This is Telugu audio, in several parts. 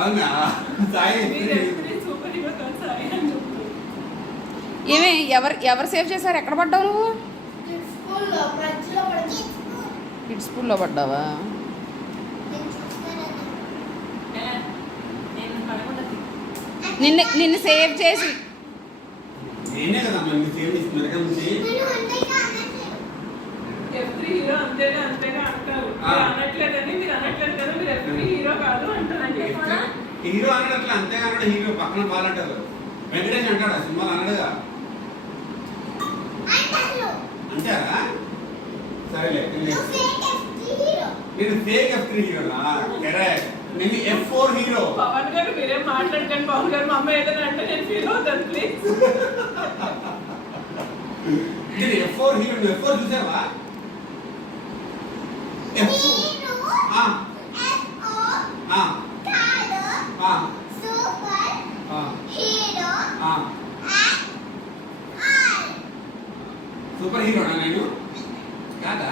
అవునా సాయి ఏమే ఎవరు సేవ్ చేశారు? ఎక్కడ పడ్డావు నువ్వు? కిడ్స్ స్కూల్లో పడ్డావా? నిన్ను సేవ్ చేసి నేనే కదా మళ్ళీ సేవ్ చేస్తున్నారు కదా ఎఫ్రీ హీరో అంతేగా అంటారు. అనట్లేదని మీరు అనట్లేదు కదా, మీరు ఎఫ్రీ హీరో కాదు అంటారు. హీరో అన్నట్లు అంతేగా అన్నాడు. హీరో పక్కన బాలంటారు. వెంకటేష్ అంటాడు ఆ సినిమాలు అన్నాడుగా అంటారా? సరేలే నేను ఫేక్ ఎఫ్3 హీరోనా? కరెక్ట్. నేను F4 హీరో. పవన్ గారు మీరేం మాట్లాడకండి. పవన్ గారు మా అమ్మ ఏదైనా అంటే నేను ఫీల్ అవుతాను ప్లీజ్. నేను F4 హీరో. నువ్వు F4 చూసావా? సూపర్ హీరోనా నేను? కాదా?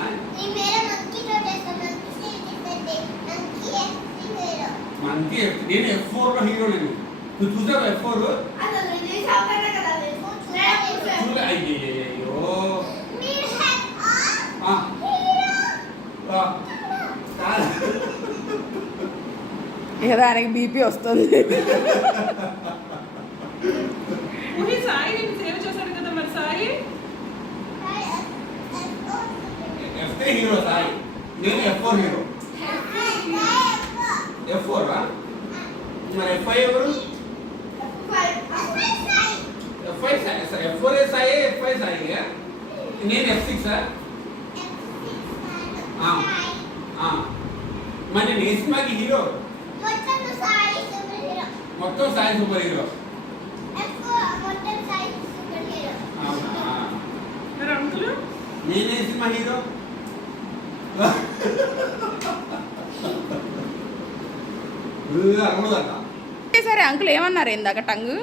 మంచి నేను F4 లో హీరో. నేను నువ్వు చూసావా F4? అయ్యో దానికి బీపీ వస్తుంది. సాయి నేను సేవ్ చేశాడు కదా మరి. Sai F3 hero Sai. నేను F4 హీరో. F4 రా? మరి F5 ఎవరు? F5 Sai. F4 Sai, F5 Sai. నేను F6 మరి నేను ఏ సినిమాకి హీరో? మొత్తం సాయి సూపర్ హీరో. మరి అంకుల్ నేనే సినిమా హీరో? సరే అంకుల్ ఏమన్నారు ఇందాక టంగు?